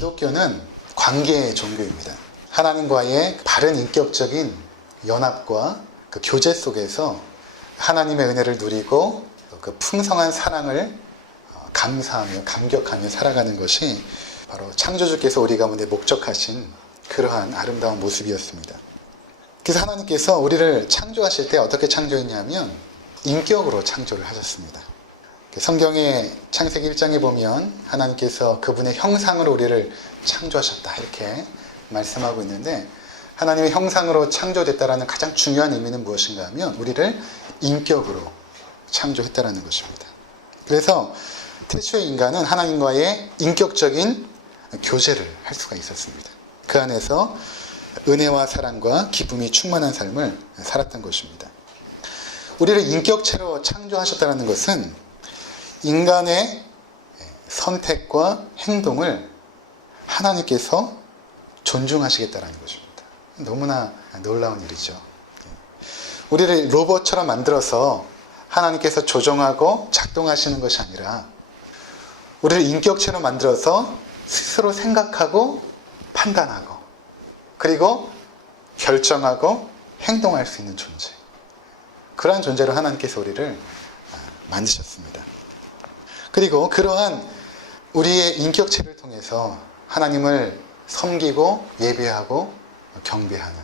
기독교는 관계의 종교입니다. 하나님과의 바른 인격적인 연합과 그 교제 속에서 하나님의 은혜를 누리고 그 풍성한 사랑을 감사하며 감격하며 살아가는 것이 바로 창조주께서 우리 가운데 목적하신 그러한 아름다운 모습이었습니다. 그래서 하나님께서 우리를 창조하실 때 어떻게 창조했냐면 인격으로 창조를 하셨습니다. 성경의 창세기 1장에 보면 하나님께서 그분의 형상으로 우리를 창조하셨다 이렇게 말씀하고 있는데, 하나님의 형상으로 창조됐다라는 가장 중요한 의미는 무엇인가 하면 우리를 인격으로 창조했다라는 것입니다. 그래서 태초의 인간은 하나님과의 인격적인 교제를 할 수가 있었습니다. 그 안에서 은혜와 사랑과 기쁨이 충만한 삶을 살았던 것입니다. 우리를 인격체로 창조하셨다는 것은 인간의 선택과 행동을 하나님께서 존중하시겠다는 것입니다. 너무나 놀라운 일이죠. 우리를 로봇처럼 만들어서 하나님께서 조종하고 작동하시는 것이 아니라 우리를 인격체로 만들어서 스스로 생각하고 판단하고 그리고 결정하고 행동할 수 있는 존재, 그러한 존재로 하나님께서 우리를 만드셨습니다. 그리고 그러한 우리의 인격체를 통해서 하나님을 섬기고 예배하고 경배하는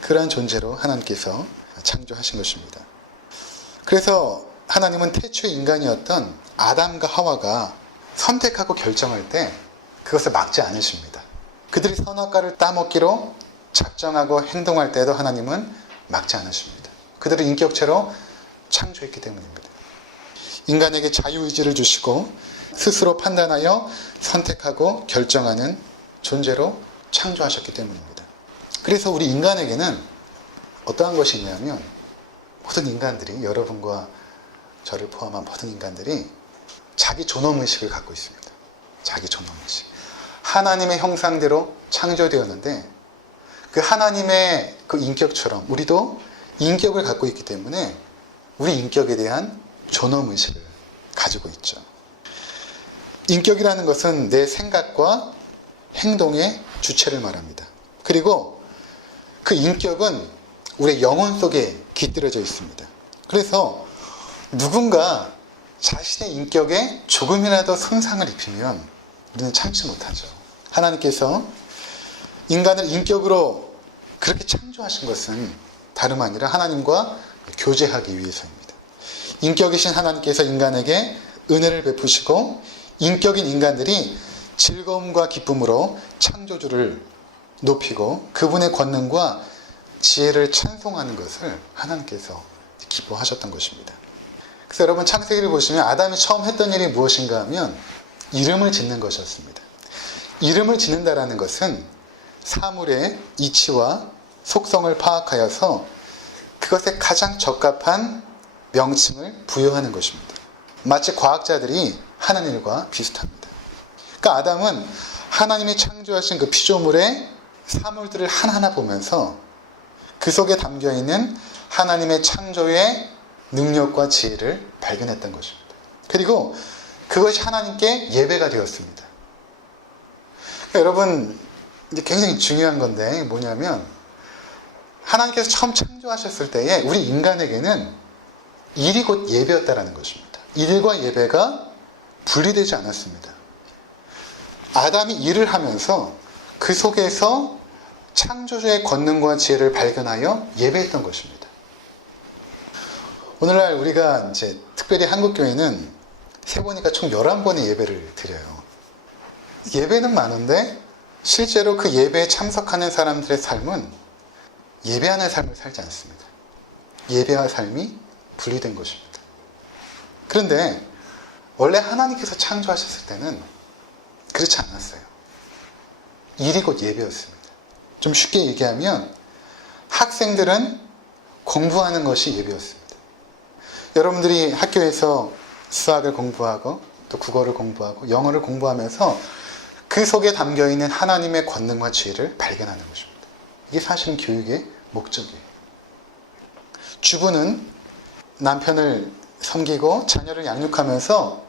그러한 존재로 하나님께서 창조하신 것입니다. 그래서 하나님은 태초의 인간이었던 아담과 하와가 선택하고 결정할 때 그것을 막지 않으십니다. 그들이 선악과를 따먹기로 작정하고 행동할 때도 하나님은 막지 않으십니다. 그들을 인격체로 창조했기 때문입니다. 인간에게 자유의지를 주시고 스스로 판단하여 선택하고 결정하는 존재로 창조하셨기 때문입니다. 그래서 우리 인간에게는 어떠한 것이 있냐면, 모든 인간들이, 여러분과 저를 포함한 모든 인간들이 자기 존엄의식을 갖고 있습니다. 자기 존엄의식. 하나님의 형상대로 창조되었는데 그 하나님의 그 인격처럼 우리도 인격을 갖고 있기 때문에 우리 인격에 대한 존엄의식을 가지고 있죠. 인격이라는 것은 내 생각과 행동의 주체를 말합니다. 그리고 그 인격은 우리의 영혼 속에 깃들여져 있습니다. 그래서 누군가 자신의 인격에 조금이라도 손상을 입히면 우리는 참지 못하죠. 하나님께서 인간을 인격으로 그렇게 창조하신 것은 다름 아니라 하나님과 교제하기 위해서입니다. 인격이신 하나님께서 인간에게 은혜를 베푸시고 인격인 인간들이 즐거움과 기쁨으로 창조주를 높이고 그분의 권능과 지혜를 찬송하는 것을 하나님께서 기뻐하셨던 것입니다. 그래서 여러분, 창세기를 보시면 아담이 처음 했던 일이 무엇인가 하면 이름을 짓는 것이었습니다. 이름을 짓는다라는 것은 사물의 이치와 속성을 파악하여서 그것에 가장 적합한 명칭을 부여하는 것입니다. 마치 과학자들이 하는 일과 비슷합니다. 그러니까 아담은 하나님이 창조하신 그 피조물의 사물들을 하나하나 보면서 그 속에 담겨있는 하나님의 창조의 능력과 지혜를 발견했던 것입니다. 그리고 그것이 하나님께 예배가 되었습니다. 그러니까 여러분, 이제 굉장히 중요한 건데 뭐냐면, 하나님께서 처음 창조하셨을 때에 우리 인간에게는 일이 곧 예배였다라는 것입니다. 일과 예배가 분리되지 않았습니다. 아담이 일을 하면서 그 속에서 창조주의 권능과 지혜를 발견하여 예배했던 것입니다. 오늘날 우리가 이제 특별히 한국교회는 세보니까 총 11번의 예배를 드려요. 예배는 많은데 실제로 그 예배에 참석하는 사람들의 삶은 예배하는 삶을 살지 않습니다. 예배와 삶이 분리된 것입니다. 그런데 원래 하나님께서 창조하셨을 때는 그렇지 않았어요. 일이 곧 예배였습니다. 좀 쉽게 얘기하면 학생들은 공부하는 것이 예배였습니다. 여러분들이 학교에서 수학을 공부하고 또 국어를 공부하고 영어를 공부하면서 그 속에 담겨있는 하나님의 권능과 지혜를 발견하는 것입니다. 이게 사실은 교육의 목적이에요. 주부는 남편을 섬기고 자녀를 양육하면서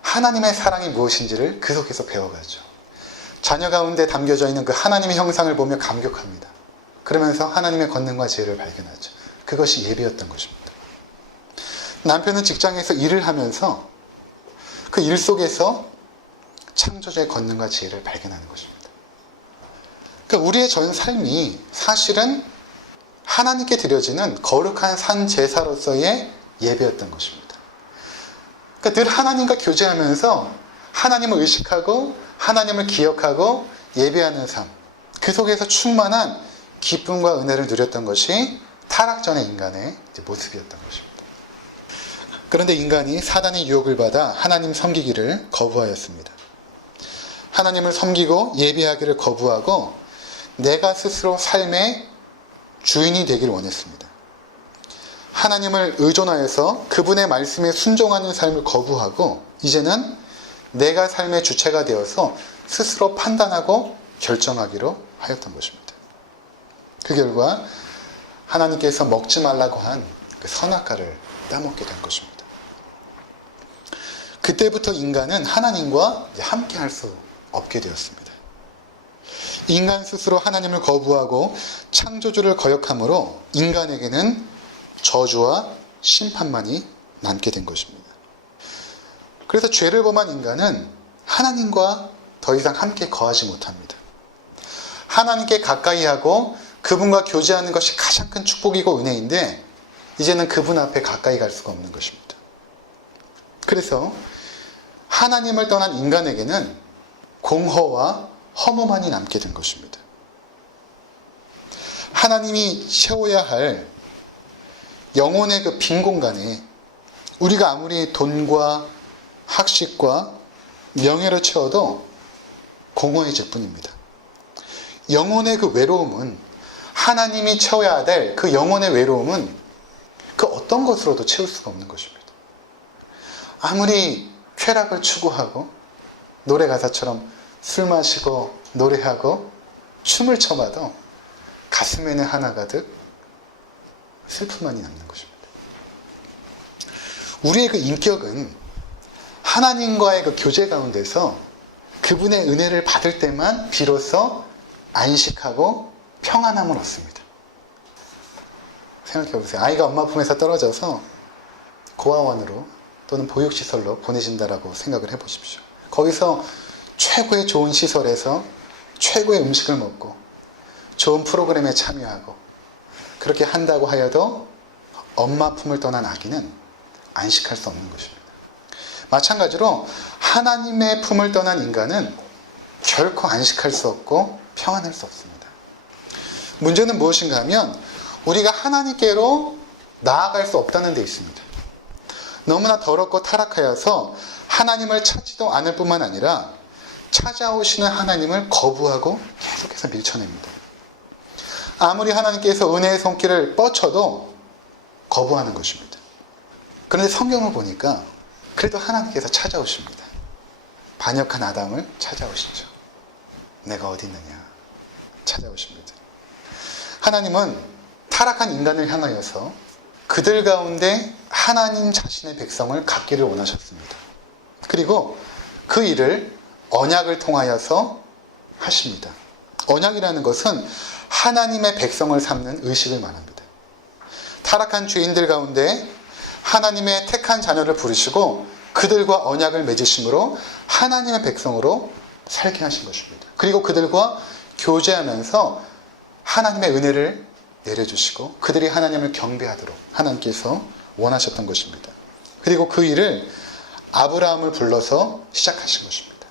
하나님의 사랑이 무엇인지를 그 속에서 배워가죠. 자녀 가운데 담겨져 있는 그 하나님의 형상을 보며 감격합니다. 그러면서 하나님의 권능과 지혜를 발견하죠. 그것이 예배였던 것입니다. 남편은 직장에서 일을 하면서 그 일 속에서 창조주의 권능과 지혜를 발견하는 것입니다. 그러니까 우리의 전 삶이 사실은 하나님께 드려지는 거룩한 산 제사로서의 예배였던 것입니다. 그러니까 늘 하나님과 교제하면서 하나님을 의식하고 하나님을 기억하고 예배하는 삶, 그 속에서 충만한 기쁨과 은혜를 누렸던 것이 타락 전의 인간의 모습이었던 것입니다. 그런데 인간이 사단의 유혹을 받아 하나님 섬기기를 거부하였습니다. 하나님을 섬기고 예배하기를 거부하고 내가 스스로 삶의 주인이 되기를 원했습니다. 하나님을 의존하여서 그분의 말씀에 순종하는 삶을 거부하고 이제는 내가 삶의 주체가 되어서 스스로 판단하고 결정하기로 하였던 것입니다. 그 결과 하나님께서 먹지 말라고 한 그 선악과를 따먹게 된 것입니다. 그때부터 인간은 하나님과 함께 할 수 없게 되었습니다. 인간 스스로 하나님을 거부하고 창조주를 거역함으로 인간에게는 저주와 심판만이 남게 된 것입니다. 그래서 죄를 범한 인간은 하나님과 더 이상 함께 거하지 못합니다. 하나님께 가까이 하고 그분과 교제하는 것이 가장 큰 축복이고 은혜인데 이제는 그분 앞에 가까이 갈 수가 없는 것입니다. 그래서 하나님을 떠난 인간에게는 공허와 허무만이 남게 된 것입니다. 하나님이 채워야 할 영혼의 그 빈 공간에 우리가 아무리 돈과 학식과 명예를 채워도 공허해질 뿐입니다. 영혼의 그 외로움은 하나님이 채워야 될 그 영혼의 외로움은 그 어떤 것으로도 채울 수가 없는 것입니다. 아무리 쾌락을 추구하고 노래 가사처럼 술 마시고 노래하고 춤을 춰봐도 가슴에는 하나 가득 슬픔만이 남는 것입니다. 우리의 그 인격은 하나님과의 그 교제 가운데서 그분의 은혜를 받을 때만 비로소 안식하고 평안함을 얻습니다. 생각해보세요. 아이가 엄마 품에서 떨어져서 고아원으로 또는 보육시설로 보내진다라고 생각을 해보십시오. 거기서 최고의 좋은 시설에서 최고의 음식을 먹고 좋은 프로그램에 참여하고 그렇게 한다고 하여도 엄마 품을 떠난 아기는 안식할 수 없는 것입니다. 마찬가지로 하나님의 품을 떠난 인간은 결코 안식할 수 없고 평안할 수 없습니다. 문제는 무엇인가 하면 우리가 하나님께로 나아갈 수 없다는 데 있습니다. 너무나 더럽고 타락하여서 하나님을 찾지도 않을 뿐만 아니라 찾아오시는 하나님을 거부하고 계속해서 밀쳐냅니다. 아무리 하나님께서 은혜의 손길을 뻗쳐도 거부하는 것입니다. 그런데 성경을 보니까 그래도 하나님께서 찾아오십니다. 반역한 아담을 찾아오시죠. 내가 어디 있느냐 찾아오십니다. 하나님은 타락한 인간을 향하여서 그들 가운데 하나님 자신의 백성을 갖기를 원하셨습니다. 그리고 그 일을 언약을 통하여서 하십니다. 언약이라는 것은 하나님의 백성을 삼는 의식을 말합니다. 타락한 죄인들 가운데 하나님의 택한 자녀를 부르시고 그들과 언약을 맺으심으로 하나님의 백성으로 살게 하신 것입니다. 그리고 그들과 교제하면서 하나님의 은혜를 내려주시고 그들이 하나님을 경배하도록 하나님께서 원하셨던 것입니다. 그리고 그 일을 아브라함을 불러서 시작하신 것입니다.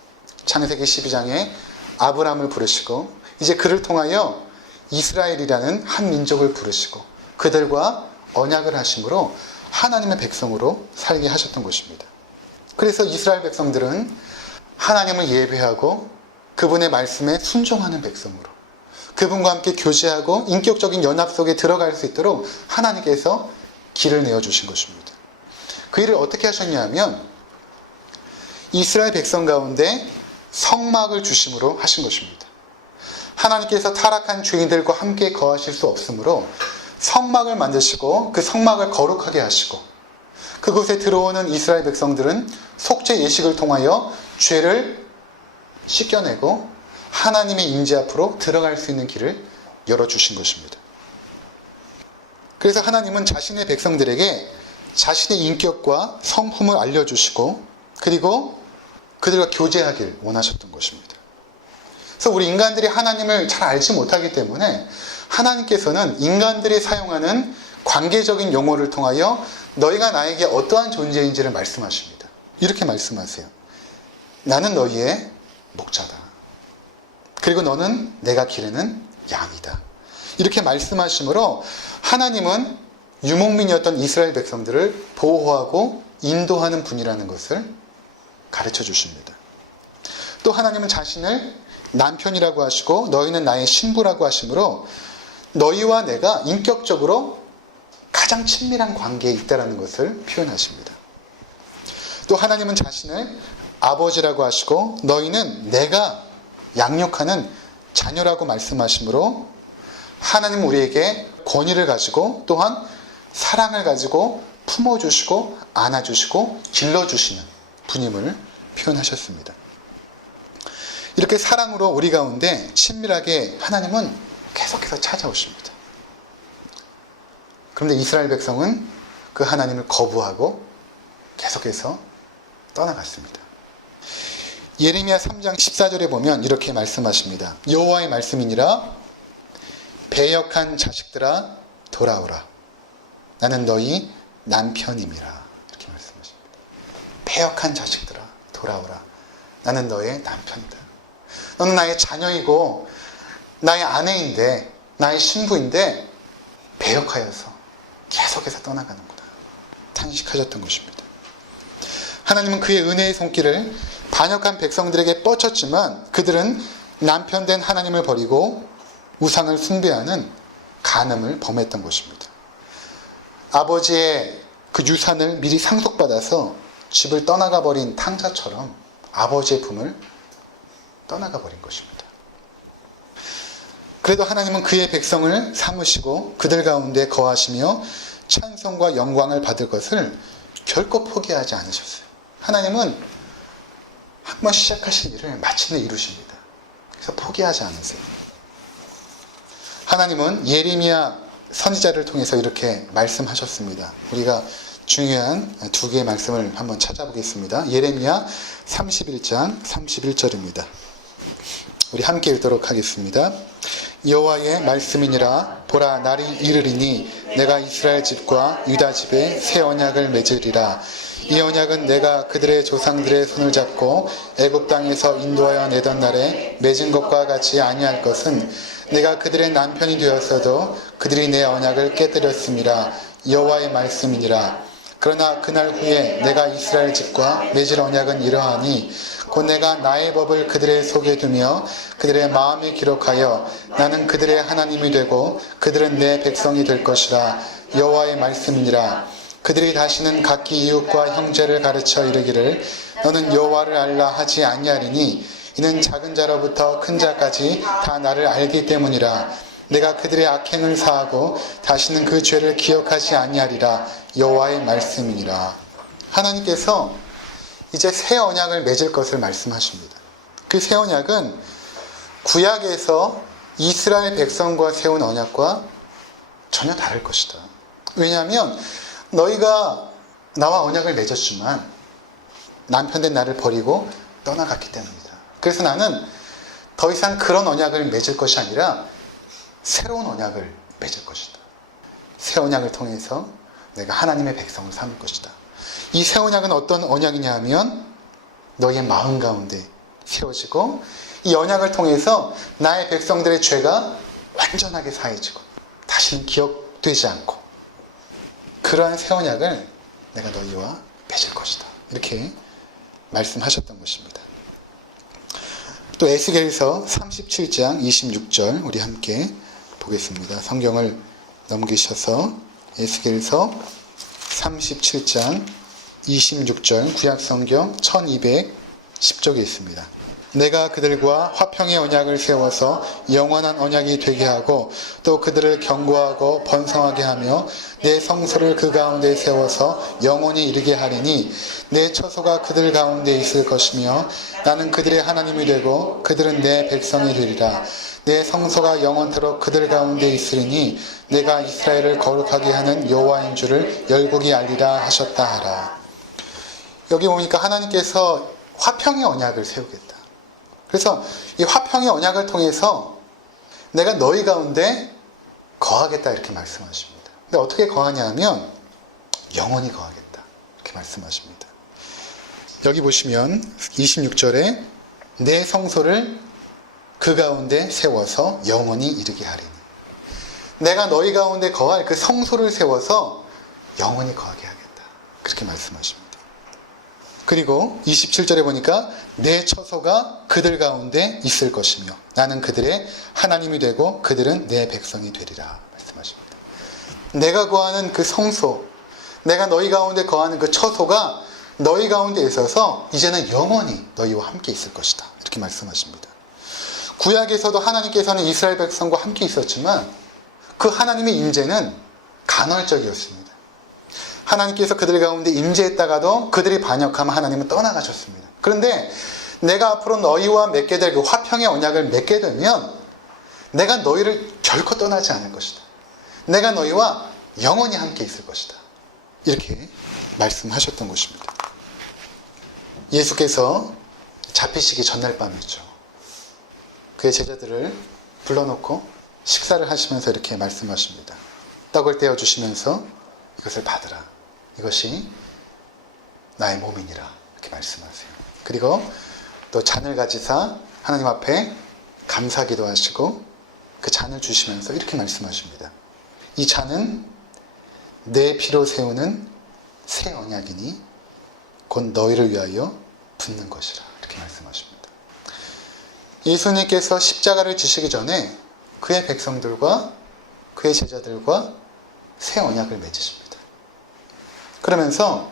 창세기 12장에 아브라함을 부르시고 이제 그를 통하여 이스라엘이라는 한 민족을 부르시고 그들과 언약을 하심으로 하나님의 백성으로 살게 하셨던 것입니다. 그래서 이스라엘 백성들은 하나님을 예배하고 그분의 말씀에 순종하는 백성으로 그분과 함께 교제하고 인격적인 연합 속에 들어갈 수 있도록 하나님께서 길을 내어주신 것입니다. 그 일을 어떻게 하셨냐 하면 이스라엘 백성 가운데 성막을 주심으로 하신 것입니다. 하나님께서 타락한 죄인들과 함께 거하실 수 없으므로 성막을 만드시고 그 성막을 거룩하게 하시고 그곳에 들어오는 이스라엘 백성들은 속죄 예식을 통하여 죄를 씻겨내고 하나님의 임재 앞으로 들어갈 수 있는 길을 열어주신 것입니다. 그래서 하나님은 자신의 백성들에게 자신의 인격과 성품을 알려주시고 그리고 그들과 교제하길 원하셨던 것입니다. 그래서 우리 인간들이 하나님을 잘 알지 못하기 때문에 하나님께서는 인간들이 사용하는 관계적인 용어를 통하여 너희가 나에게 어떠한 존재인지를 말씀하십니다. 이렇게 말씀하세요. 나는 너희의 목자다. 그리고 너는 내가 기르는 양이다. 이렇게 말씀하심으로 하나님은 유목민이었던 이스라엘 백성들을 보호하고 인도하는 분이라는 것을 가르쳐 주십니다. 또 하나님은 자신을 남편이라고 하시고 너희는 나의 신부라고 하시므로 너희와 내가 인격적으로 가장 친밀한 관계에 있다는 것을 표현하십니다. 또 하나님은 자신을 아버지라고 하시고 너희는 내가 양육하는 자녀라고 말씀하시므로 하나님은 우리에게 권위를 가지고 또한 사랑을 가지고 품어주시고 안아주시고 길러주시는 분임을 표현하셨습니다. 이렇게 사랑으로 우리 가운데 친밀하게 하나님은 계속해서 찾아오십니다. 그런데 이스라엘 백성은 그 하나님을 거부하고 계속해서 떠나갔습니다. 예레미야 3장 14절에 보면 이렇게 말씀하십니다. 여호와의 말씀이니라 배역한 자식들아 돌아오라. 나는 너희 남편임이라. 이렇게 말씀하십니다. 배역한 자식들아 돌아오라. 나는 너의 남편이다. 너는 나의 자녀이고 나의 아내인데 나의 신부인데 배역하여서 계속해서 떠나가는구나. 탄식하셨던 것입니다. 하나님은 그의 은혜의 손길을 반역한 백성들에게 뻗쳤지만 그들은 남편된 하나님을 버리고 우상을 숭배하는 간음을 범했던 것입니다. 아버지의 그 유산을 미리 상속받아서 집을 떠나가 버린 탕자처럼 아버지의 품을 떠나가 버린 것입니다. 그래도 하나님은 그의 백성을 삼으시고 그들 가운데 거하시며 찬송과 영광을 받을 것을 결코 포기하지 않으셨어요. 하나님은 한번 시작하신 일을 마침내 이루십니다. 그래서 포기하지 않으세요. 하나님은 예레미야 선지자를 통해서 이렇게 말씀하셨습니다. 우리가 중요한 두 개의 말씀을 한번 찾아보겠습니다. 예레미야 31장 31절입니다. 우리 함께 읽도록 하겠습니다. 여호와의 말씀이니라 보라 날이 이르리니 내가 이스라엘 집과 유다 집에 새 언약을 맺으리라. 이 언약은 내가 그들의 조상들의 손을 잡고 애굽 땅에서 인도하여 내던 날에 맺은 것과 같이 아니할 것은 내가 그들의 남편이 되었어도 그들이 내 언약을 깨뜨렸음이라. 여호와의 말씀이니라. 그러나 그날 후에 내가 이스라엘 집과 맺을 언약은 이러하니 곧 내가 나의 법을 그들의 속에 두며 그들의 마음에 기록하여 나는 그들의 하나님이 되고 그들은 내 백성이 될 것이라. 여호와의 말씀이니라. 그들이 다시는 각기 이웃과 형제를 가르쳐 이르기를 너는 여호와를 알라 하지 아니하리니 이는 작은 자로부터 큰 자까지 다 나를 알기 때문이라. 내가 그들의 악행을 사하고 다시는 그 죄를 기억하지 아니하리라. 여호와의 말씀이니라. 하나님께서 이제 새 언약을 맺을 것을 말씀하십니다. 그 새 언약은 구약에서 이스라엘 백성과 세운 언약과 전혀 다를 것이다. 왜냐하면 너희가 나와 언약을 맺었지만 남편된 나를 버리고 떠나갔기 때문이다. 그래서 나는 더 이상 그런 언약을 맺을 것이 아니라 새로운 언약을 맺을 것이다. 새 언약을 통해서 내가 하나님의 백성을 삼을 것이다. 이 새 언약은 어떤 언약이냐 하면 너희의 마음 가운데 세워지고 이 언약을 통해서 나의 백성들의 죄가 완전하게 사해지고 다시는 기억되지 않고 그러한 새 언약을 내가 너희와 맺을 것이다. 이렇게 말씀하셨던 것입니다. 또 에스겔서 37장 26절 우리 함께 보겠습니다. 성경을 넘기셔서 에스겔서 37장 26절 구약성경 1210쪽에 있습니다. 내가 그들과 화평의 언약을 세워서 영원한 언약이 되게 하고 또 그들을 견고하고 번성하게 하며 내 성소를 그 가운데 세워서 영원히 이르게 하리니 내 처소가 그들 가운데 있을 것이며 나는 그들의 하나님이 되고 그들은 내 백성이 되리라. 내 성소가 영원토록 그들 가운데 있으리니 내가 이스라엘을 거룩하게 하는 여호와인 줄을 열국이 알리라 하셨다 하라. 여기 보니까 하나님께서 화평의 언약을 세우겠다. 그래서 이 화평의 언약을 통해서 내가 너희 가운데 거하겠다 이렇게 말씀하십니다. 근데 어떻게 거하냐 하면 영원히 거하겠다 이렇게 말씀하십니다. 여기 보시면 26절에 내 성소를 그 가운데 세워서 영원히 이르게 하리니 내가 너희 가운데 거할 그 성소를 세워서 영원히 거하게 하겠다 그렇게 말씀하십니다. 그리고 27절에 보니까 내 처소가 그들 가운데 있을 것이며 나는 그들의 하나님이 되고 그들은 내 백성이 되리라 말씀하십니다. 내가 거하는 그 성소, 내가 너희 가운데 거하는 그 처소가 너희 가운데 있어서 이제는 영원히 너희와 함께 있을 것이다 이렇게 말씀하십니다. 구약에서도 하나님께서는 이스라엘 백성과 함께 있었지만 그 하나님의 임재는 간헐적이었습니다. 하나님께서 그들 가운데 임재했다가도 그들이 반역하면 하나님은 떠나가셨습니다. 그런데 내가 앞으로 너희와 맺게 될 그 화평의 언약을 맺게 되면 내가 너희를 결코 떠나지 않을 것이다. 내가 너희와 영원히 함께 있을 것이다. 이렇게 말씀하셨던 것입니다. 예수께서 잡히시기 전날 밤이죠. 그의 제자들을 불러놓고 식사를 하시면서 이렇게 말씀하십니다. 떡을 떼어주시면서 이것을 받으라. 이것이 나의 몸이니라. 이렇게 말씀하세요. 그리고 또 잔을 가지사 하나님 앞에 감사기도 하시고 그 잔을 주시면서 이렇게 말씀하십니다. 이 잔은 내 피로 세우는 새 언약이니 곧 너희를 위하여 붓는 것이라. 이렇게 말씀하십니다. 예수님께서 십자가를 지시기 전에 그의 백성들과 그의 제자들과 새 언약을 맺으십니다. 그러면서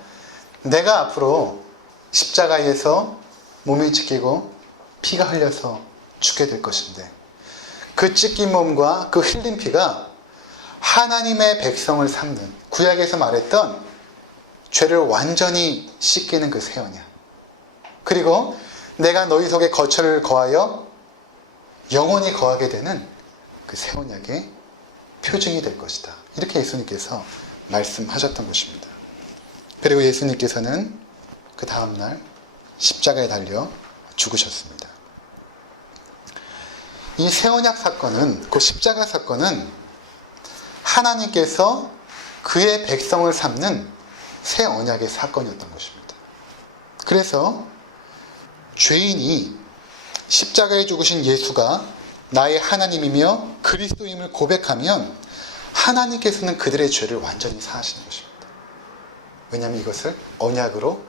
내가 앞으로 십자가에서 몸이 찢기고 피가 흘려서 죽게 될 것인데 그 찢긴 몸과 그 흘린 피가 하나님의 백성을 삼는 구약에서 말했던 죄를 완전히 씻기는 그 새 언약, 그리고 내가 너희 속에 거처를 거하여 영원히 거하게 되는 그 새 언약의 표징이 될 것이다. 이렇게 예수님께서 말씀하셨던 것입니다. 그리고 예수님께서는 그 다음날 십자가에 달려 죽으셨습니다. 이 새 언약 사건은, 그 십자가 사건은 하나님께서 그의 백성을 삼는 새 언약의 사건이었던 것입니다. 그래서 죄인이 십자가에 죽으신 예수가 나의 하나님이며 그리스도임을 고백하면 하나님께서는 그들의 죄를 완전히 사하시는 것입니다. 왜냐하면 이것을 언약으로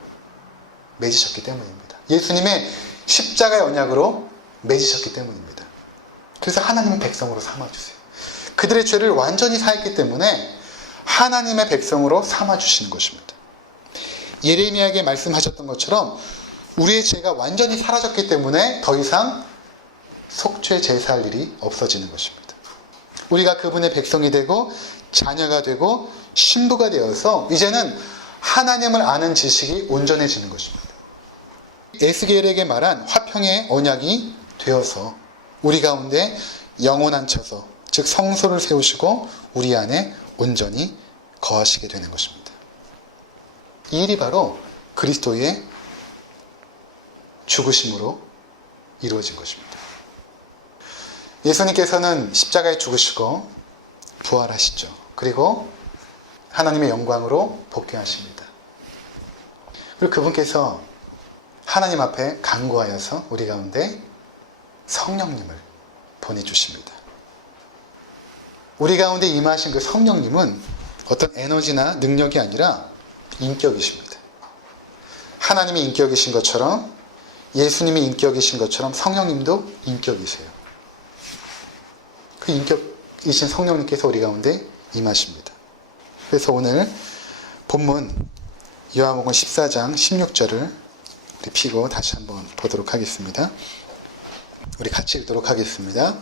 맺으셨기 때문입니다. 예수님의 십자가의 언약으로 맺으셨기 때문입니다. 그래서 하나님의 백성으로 삼아주세요. 그들의 죄를 완전히 사했기 때문에 하나님의 백성으로 삼아주시는 것입니다. 예레미야에게 말씀하셨던 것처럼 우리의 죄가 완전히 사라졌기 때문에 더 이상 속죄 제사할 일이 없어지는 것입니다. 우리가 그분의 백성이 되고 자녀가 되고 신부가 되어서 이제는 하나님을 아는 지식이 온전해지는 것입니다. 에스겔에게 말한 화평의 언약이 되어서 우리 가운데 영원한 처소, 즉 성소를 세우시고 우리 안에 온전히 거하시게 되는 것입니다. 이 일이 바로 그리스도의 죽으심으로 이루어진 것입니다. 예수님께서는 십자가에 죽으시고 부활하시죠. 그리고 하나님의 영광으로 복귀하십니다. 그리고 그분께서 하나님 앞에 간구하여서 우리 가운데 성령님을 보내주십니다. 우리 가운데 임하신 그 성령님은 어떤 에너지나 능력이 아니라 인격이십니다. 하나님이 인격이신 것처럼 예수님이 인격이신 것처럼 성령님도 인격이세요. 그 인격이신 성령님께서 우리 가운데 임하십니다. 그래서 오늘 본문 요한복음 14장 16절을 우리 피고 다시 한번 보도록 하겠습니다. 우리 같이 읽도록 하겠습니다.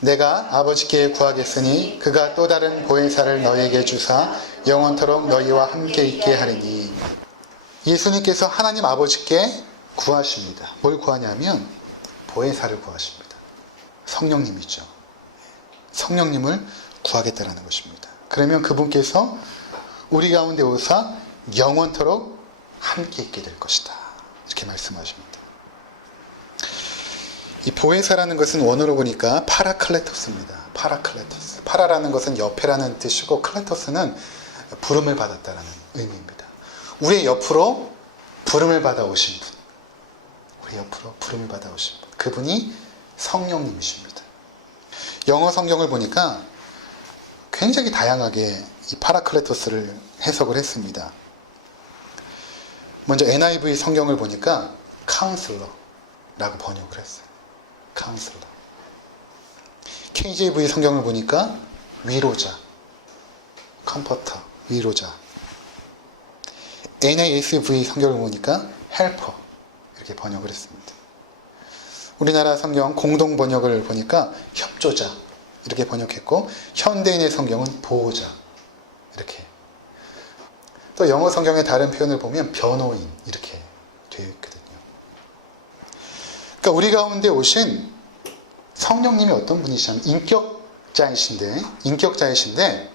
내가 아버지께 구하겠으니 그가 또 다른 보혜사를 너희에게 주사 영원토록 너희와 함께 있게 하리니. 예수님께서 하나님 아버지께 구하십니다. 뭘 구하냐면 보혜사를 구하십니다. 성령님이죠. 성령님을 구하겠다라는 것입니다. 그러면 그분께서 우리 가운데 오사 영원토록 함께 있게 될 것이다. 이렇게 말씀하십니다. 이 보혜사라는 것은 원어로 보니까 파라클레토스입니다. 파라클레토스. 파라라는 것은 옆에라는 뜻이고 클레토스는 부름을 받았다라는 의미입니다. 우리의 옆으로 부름을 받아오신 분. 우리 옆으로 부름을 받아오신 분. 그분이 성령님이십니다. 영어 성경을 보니까 굉장히 다양하게 이 파라클레토스를 해석을 했습니다. 먼저 NIV 성경을 보니까 카운슬러라고 번역을 했어요. 카운슬러. KJV 성경을 보니까 위로자, 컴포터, 위로자. NASV 성경을 보니까 헬퍼 이렇게 번역을 했습니다. 우리나라 성경 공동 번역을 보니까 협조자 이렇게 번역했고, 현대인의 성경은 보호자 이렇게. 또 영어 성경의 다른 표현을 보면 변호인 이렇게 되어 있거든요. 그러니까 우리 가운데 오신 성령님이 어떤 분이시냐면 인격자이신데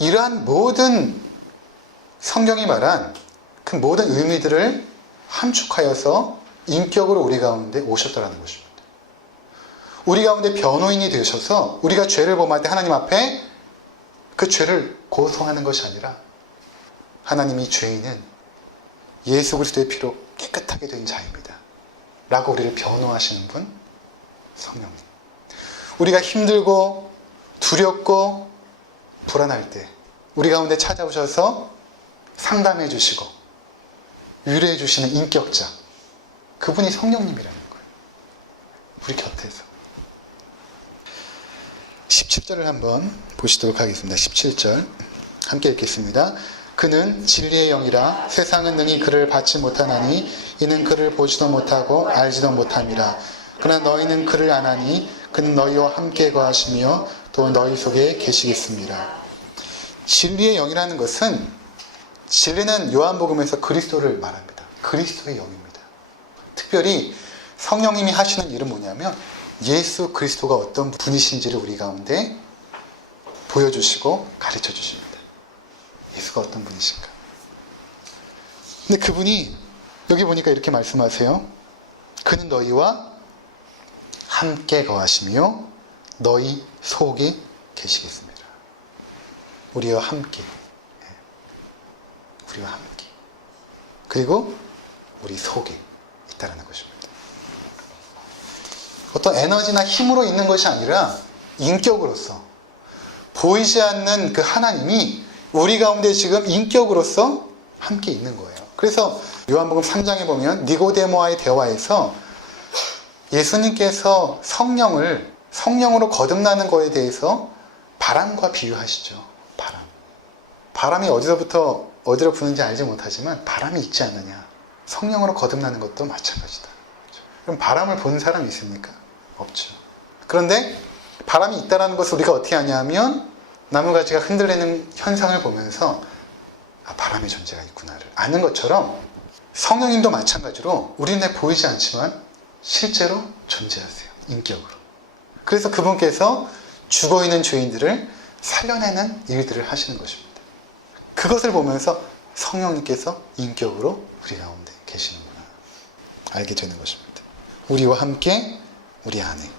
이러한 모든 성경이 말한 그 모든 의미들을 함축하여서 인격으로 우리 가운데 오셨다는 것입니다. 우리 가운데 변호인이 되셔서 우리가 죄를 범할 때 하나님 앞에 그 죄를 고소하는 것이 아니라 하나님이 죄인은 예수 그리스도의 피로 깨끗하게 된 자입니다 라고 우리를 변호하시는 분, 성령님. 우리가 힘들고 두렵고 불안할 때 우리 가운데 찾아오셔서 상담해 주시고 위로해 주시는 인격자, 그분이 성령님이라는 거예요. 우리 곁에서. 17절을 한번 보시도록 하겠습니다. 17절 함께 읽겠습니다. 그는 진리의 영이라 세상은 능히 그를 받지 못하나니 이는 그를 보지도 못하고 알지도 못함이라. 그러나 너희는 그를 아나니 그는 너희와 함께 거하시며 또 너희 속에 계시겠습니다. 진리의 영이라는 것은, 진리는 요한복음에서 그리스도를 말합니다. 그리스도의 영입니다. 특별히 성령님이 하시는 일은 뭐냐면 예수 그리스도가 어떤 분이신지를 우리 가운데 보여주시고 가르쳐 주십니다. 예수가 어떤 분이신가. 근데 그분이 여기 보니까 이렇게 말씀하세요. 그는 너희와 함께 거하시며 너희 속에 계시겠습니다. 우리와 함께. 우리와 함께. 그리고 우리 속에 있다는 것입니다. 어떤 에너지나 힘으로 있는 것이 아니라 인격으로서, 보이지 않는 그 하나님이 우리 가운데 지금 인격으로서 함께 있는 거예요. 그래서 요한복음 3장에 보면 니고데모와의 대화에서 예수님께서 성령으로 거듭나는 거에 대해서 바람과 비유하시죠. 바람이 어디서부터 어디로 부는지 알지 못하지만 바람이 있지 않느냐. 성령으로 거듭나는 것도 마찬가지다. 그럼 바람을 본 사람이 있습니까? 없죠. 그런데 바람이 있다는 것을 우리가 어떻게 하냐면 나무가지가 흔들리는 현상을 보면서 바람의 존재가 있구나를 아는 것처럼 성령님도 마찬가지로 우리는 보이지 않지만 실제로 존재하세요. 인격으로. 그래서 그분께서 죽어있는 죄인들을 살려내는 일들을 하시는 것입니다. 그것을 보면서 성령님께서 인격으로 우리 가운데 계시는구나 알게 되는 것입니다. 우리와 함께 우리 안에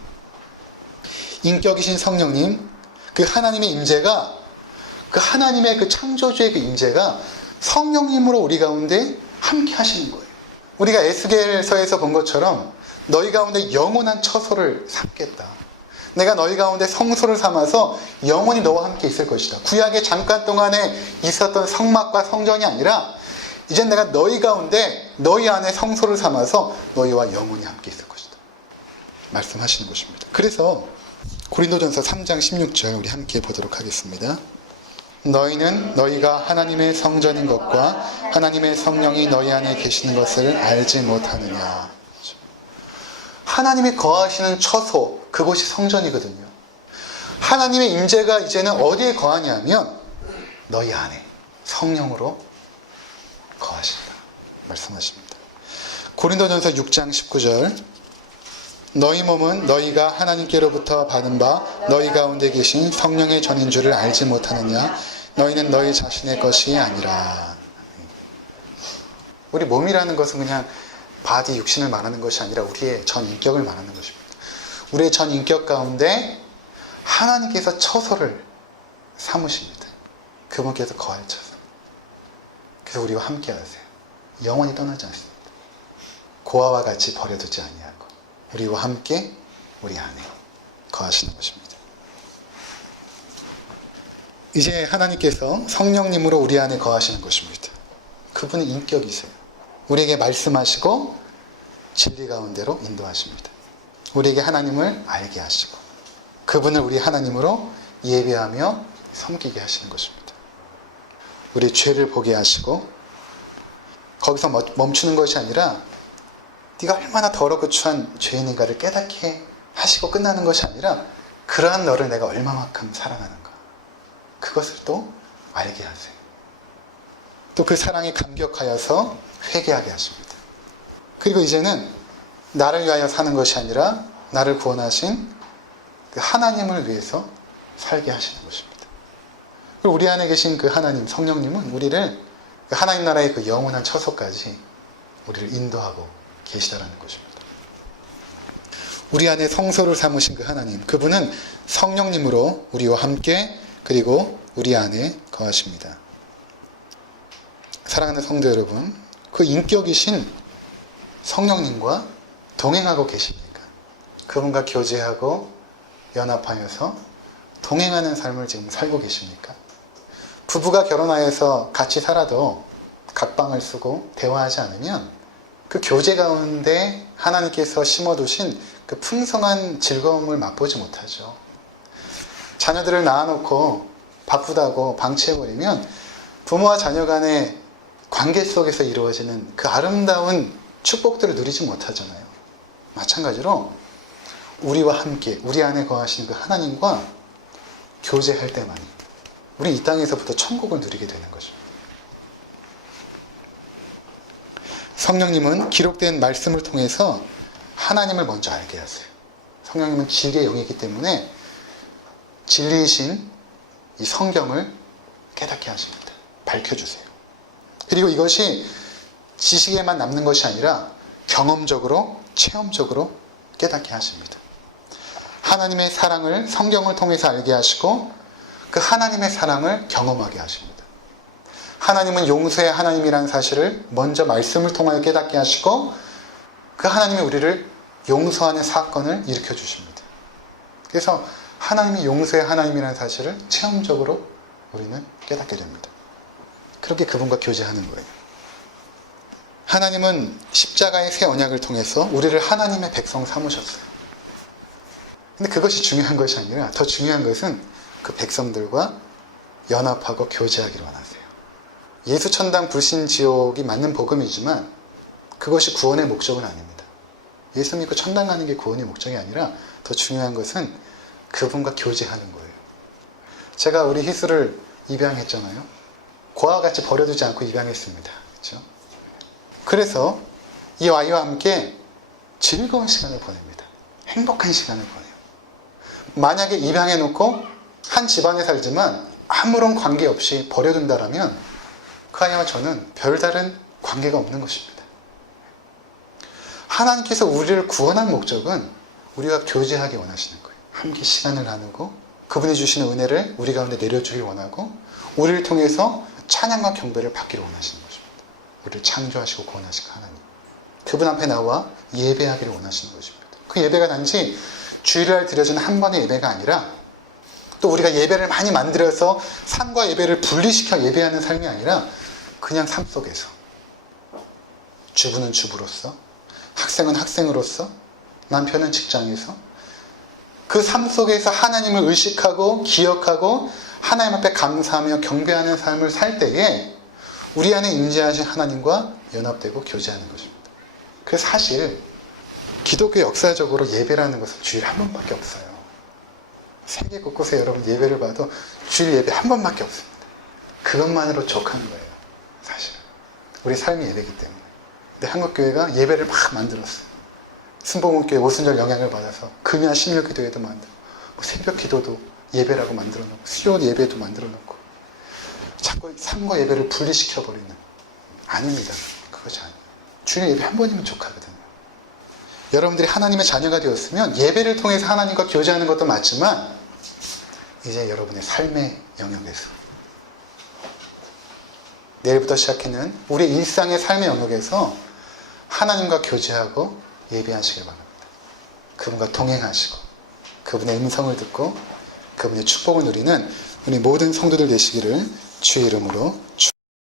인격이신 성령님, 그 하나님의 임재가, 그 하나님의 그 창조주의 그 임재가 성령님으로 우리 가운데 함께 하시는 거예요. 우리가 에스겔서에서 본 것처럼 너희 가운데 영원한 처소를 삼겠다. 내가 너희 가운데 성소를 삼아서 영원히 너와 함께 있을 것이다. 구약의 잠깐 동안에 있었던 성막과 성전이 아니라 이젠 내가 너희 가운데 너희 안에 성소를 삼아서 너희와 영원히 함께 있을 것이다. 말씀하시는 것입니다. 그래서 고린도전서 3장 16절 우리 함께 보도록 하겠습니다. 너희는 너희가 하나님의 성전인 것과 하나님의 성령이 너희 안에 계시는 것을 알지 못하느냐. 하나님이 거하시는 처소, 그곳이 성전이거든요. 하나님의 임재가 이제는 어디에 거하냐면 너희 안에 성령으로 거하신다 말씀하십니다. 고린도전서 6장 19절 너희 몸은 너희가 하나님께로부터 받은 바 너희 가운데 계신 성령의 전인 줄을 알지 못하느냐. 너희는 너희 자신의 것이 아니라. 우리 몸이라는 것은 그냥 바디 육신을 말하는 것이 아니라 우리의 전 인격을 말하는 것입니다. 우리의 전 인격 가운데 하나님께서 처소를 삼으십니다. 그분께서 거할 처소. 그래서 우리와 함께 하세요. 영원히 떠나지 않습니다. 고아와 같이 버려두지 아니하고 우리와 함께 우리 안에 거하시는 것입니다. 이제 하나님께서 성령님으로 우리 안에 거하시는 것입니다. 그분은 인격이세요. 우리에게 말씀하시고 진리 가운데로 인도하십니다. 우리에게 하나님을 알게 하시고 그분을 우리 하나님으로 예배하며 섬기게 하시는 것입니다. 우리 죄를 보게 하시고 거기서 멈추는 것이 아니라 네가 얼마나 더럽고 추한 죄인인가를 깨닫게 하시고 끝나는 것이 아니라 그러한 너를 내가 얼마만큼 사랑하는가 그것을 또 알게 하세요. 또 그 사랑에 감격하여서 회개하게 하십니다. 그리고 이제는 나를 위하여 사는 것이 아니라 나를 구원하신 그 하나님을 위해서 살게 하시는 것입니다. 그리고 우리 안에 계신 그 하나님, 성령님은 우리를 그 하나님 나라의 그 영원한 처소까지 우리를 인도하고 계시다라는 것입니다. 우리 안에 성소를 삼으신 그 하나님, 그분은 성령님으로 우리와 함께 그리고 우리 안에 거하십니다. 사랑하는 성도 여러분, 그 인격이신 성령님과 동행하고 계십니까? 그분과 교제하고 연합하여서 동행하는 삶을 지금 살고 계십니까? 부부가 결혼하여서 같이 살아도 각방을 쓰고 대화하지 않으면 그 교제 가운데 하나님께서 심어두신 그 풍성한 즐거움을 맛보지 못하죠. 자녀들을 낳아놓고 바쁘다고 방치해버리면 부모와 자녀 간의 관계 속에서 이루어지는 그 아름다운 축복들을 누리지 못하잖아요. 마찬가지로 우리와 함께 우리 안에 거하시는 그 하나님과 교제할 때만 우리 이 땅에서부터 천국을 누리게 되는 것입니다. 성령님은 기록된 말씀을 통해서 하나님을 먼저 알게 하세요. 성령님은 진리의 영이기 때문에 진리이신 이 성경을 깨닫게 하십니다. 밝혀주세요. 그리고 이것이 지식에만 남는 것이 아니라 경험적으로, 체험적으로 깨닫게 하십니다. 하나님의 사랑을 성경을 통해서 알게 하시고 그 하나님의 사랑을 경험하게 하십니다. 하나님은 용서의 하나님이라는 사실을 먼저 말씀을 통하여 깨닫게 하시고 그 하나님이 우리를 용서하는 사건을 일으켜 주십니다. 그래서 하나님이 용서의 하나님이라는 사실을 체험적으로 우리는 깨닫게 됩니다. 그렇게 그분과 교제하는 거예요. 하나님은 십자가의 새 언약을 통해서 우리를 하나님의 백성 삼으셨어요. 근데 그것이 중요한 것이 아니라 더 중요한 것은 그 백성들과 연합하고 교제하기를 원하세요. 예수 천당 불신 지옥이 맞는 복음이지만 그것이 구원의 목적은 아닙니다. 예수 믿고 천당 가는 게 구원의 목적이 아니라 더 중요한 것은 그분과 교제하는 거예요. 제가 우리 희수를 입양했잖아요. 고아와 같이 버려두지 않고 입양했습니다. 그렇죠? 그래서 이 아이와 함께 즐거운 시간을 보냅니다. 행복한 시간을 보내요. 만약에 입양해놓고 한 집안에 살지만 아무런 관계없이 버려둔다라면 그 아이와 저는 별다른 관계가 없는 것입니다. 하나님께서 우리를 구원한 목적은 우리가 교제하기 원하시는 거예요. 함께 시간을 나누고 그분이 주시는 은혜를 우리 가운데 내려주길 원하고 우리를 통해서 찬양과 경배를 받기를 원하시는 것입니다. 우리를 창조하시고 구원하신 하나님. 그분 앞에 나와 예배하기를 원하시는 것입니다. 그 예배가 단지 주일날 드려지는 한 번의 예배가 아니라 또 우리가 예배를 많이 만들어서 삶과 예배를 분리시켜 예배하는 삶이 아니라 그냥 삶 속에서 주부는 주부로서 학생은 학생으로서 남편은 직장에서 그 삶 속에서 하나님을 의식하고 기억하고 하나님 앞에 감사하며 경배하는 삶을 살 때에 우리 안에 임재하신 하나님과 연합되고 교제하는 것입니다. 그래서 사실 기독교 역사적으로 예배라는 것은 주일에 한 번밖에 없어요. 세계 곳곳에 여러분 예배를 봐도 주일 예배 한 번밖에 없습니다. 그것만으로 족한 거예요. 사실은. 우리 삶이 예배이기 때문에. 근데 한국교회가 예배를 막 만들었어요. 순복음교회 오순절 영향을 받아서 금야 심요 기도회도 만들고 새벽 기도도 예배라고 만들어 놓고 수요 예배도 만들어 놓고 자꾸 삶과 예배를 분리시켜버리는. 아닙니다. 그것이 아니에요. 주일 예배 한 번이면 족하거든요. 여러분들이 하나님의 자녀가 되었으면 예배를 통해서 하나님과 교제하는 것도 맞지만 이제 여러분의 삶의 영역에서 내일부터 시작해는 우리 일상의 삶의 영역에서 하나님과 교제하고 예배하시길 바랍니다. 그분과 동행하시고 그분의 음성을 듣고 그분의 축복을 누리는 우리 모든 성도들 되시기를 주의 이름으로